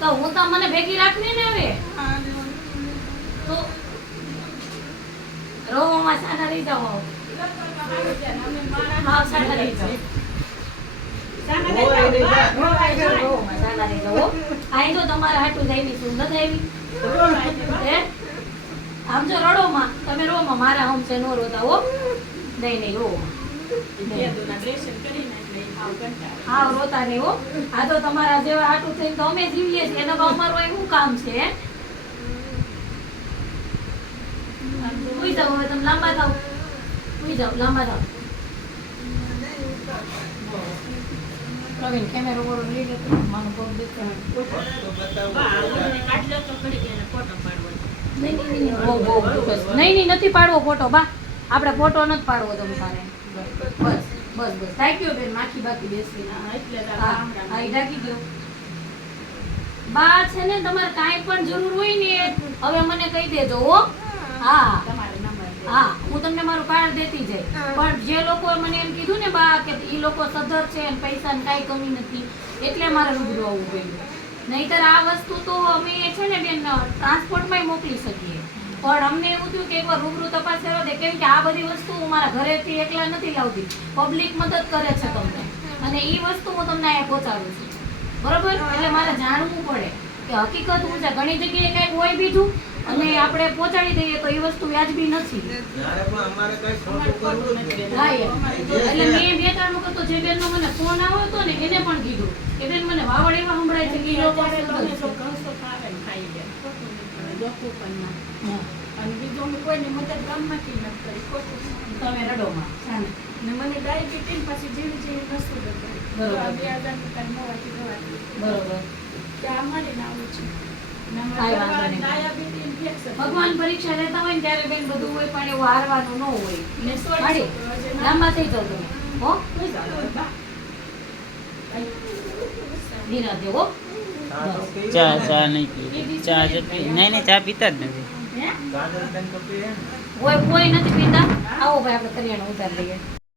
તો હું તો મને ભેગી રાખવી ને હવે તો રોવામાં સાના રહી જાવ હા સાના રહી જાવ આઈ તો તમારા હાટું જાવી છું ન જાવી આમ જો રડોમાં તમે રોમાં મારા હમ છે નો રોતા હો નહીં રોમાં હા રોતા નહીં હો આ તો તમારા જેવા હાટું થઈને તો અમે જીવીએ છીએ એનો અમારું એવું કામ છે સુઈ જાઓ હવે તમે લાંબા થાવ સુઈ જાઓ લાંબા થાવ પ્રવીણ કેમેરો બોરો લઈ લે તો માનો પગ દેખે નહીં નથી પાડવો ફોટો બા આપણે ફોટો નથી પાડવો તમારે બસ બસ બસ ઢાંક્યો બેન માખી બાકી બેસી હા ઢાંકી ગયો બા છે ને તમારે કાંઈ પણ જરૂર હોય ને હવે મને કહી દેજો હો હા હા હું તમને મારું કાર્ડ દેતી જાય પણ જે લોકો મને એમ કીધું ને બા કે એ લોકો સદ્ધર છે અને પૈસાની કાંઈ કમી નથી એટલે મારે રૂબરૂ આવવું પડ્યું નહીતર આ વસ્તુ તો અમે છે ને બેન ટ્રાન્સપોર્ટમાં મોકલી શકીએ પણ અમને એવું થયું કે એકવાર રૂબરૂ તપાસ કરવા દે કેમ કે આ બધી વસ્તુ હું મારા ઘરેથી એકલા નથી લાવતી પબ્લિક મદદ કરે છે તમને અને એ વસ્તુ હું તમને અહીંયા પહોંચાડું છું બરોબર એટલે મારે જાણવું પડે કે હકીકત હું છે ઘણી જગ્યાએ કંઈક હોય બીજું અને આપણે પહોંચાડી દઈએ તો એ વસ્તુ વ્યાજબી નથી એટલે મેં બે ત્રણ વખત તો જે બેનનો મને ફોન આવ્યો હતો ને એને પણ કીધું કે બેન મને વાવડ એવા સંભળાય છે કે એ લોકો અને બીજું અમે કોઈની મદદ ગામમાંથી નથી કરી ખોટું તમે રડોમાં ને મને ડાયાબિટીસ પછી જેવી જેવી વસ્તુ હતી 2000 મોવાથી દવાથી બરોબર ત્યાં અમારે નાવું છે ભગવાન પરીક્ષા લેતા હોય ને ત્યારે બેન બધું હોય પણ એવું હારવાનું ન હોય લાંબા થઈ જાવ તમે હો નિરાતે હો ચા નહીં પી ચા નહીં ચા પીતા જ નથી કોઈ નથી પીતા આવો ભાઈ આપણે કરિયાણું ઉતાર લઈએ